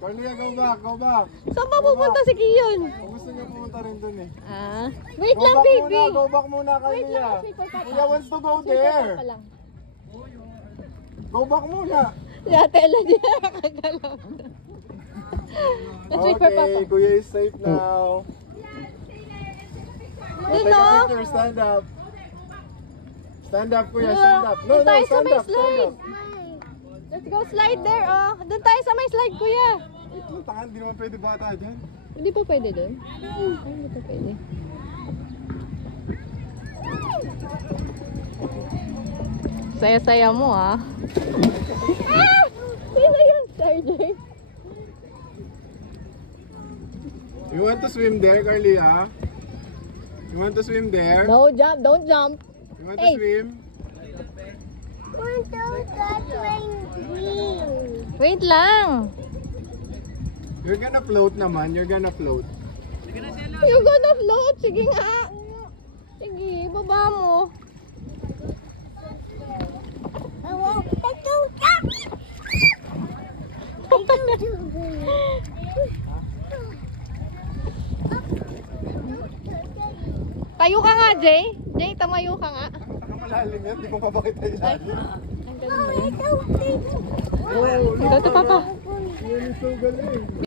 Carlia, go back, go back. Saan ba pupunta si Kiyon? Kung gusto niya pumunta rin dun eh. Wait Go lang, back baby. muna, go back muna, Wait Carlia. lang, sweet for papa. Kuya wants to go Sweet for there. papa lang. Go back muna. Si Ate Ella di nakakagalaw. Let's wait for papa. Okay, Kuya is safe now. Dun, Take a no? picture, stand up. Stand up, Kuya, Yeah. stand up. No, Doon no, tayo sa stand may up, stand slide. up. Let's go slide there, oh. Doon tayo sa may slide, kuya. Wait, tangan, di naman pwede bata dyan. Hindi pa pwede doon? Ay, hindi pa pwede. Saya-saya mo, ah. Sino yung charger? You want to swim there, Carlia? You want to swim there? No, jump. Don't jump. You want Hey. to swim? Wait lang. You're gonna float naman, you're gonna float. You're gonna float. Sige nga. Sige, baba mo. Tayo ka nga, Jay. Jay, tamayo ka nga. Malalim yan, di mo mapakita yung lalim. Ito, papa. Yun is so galing.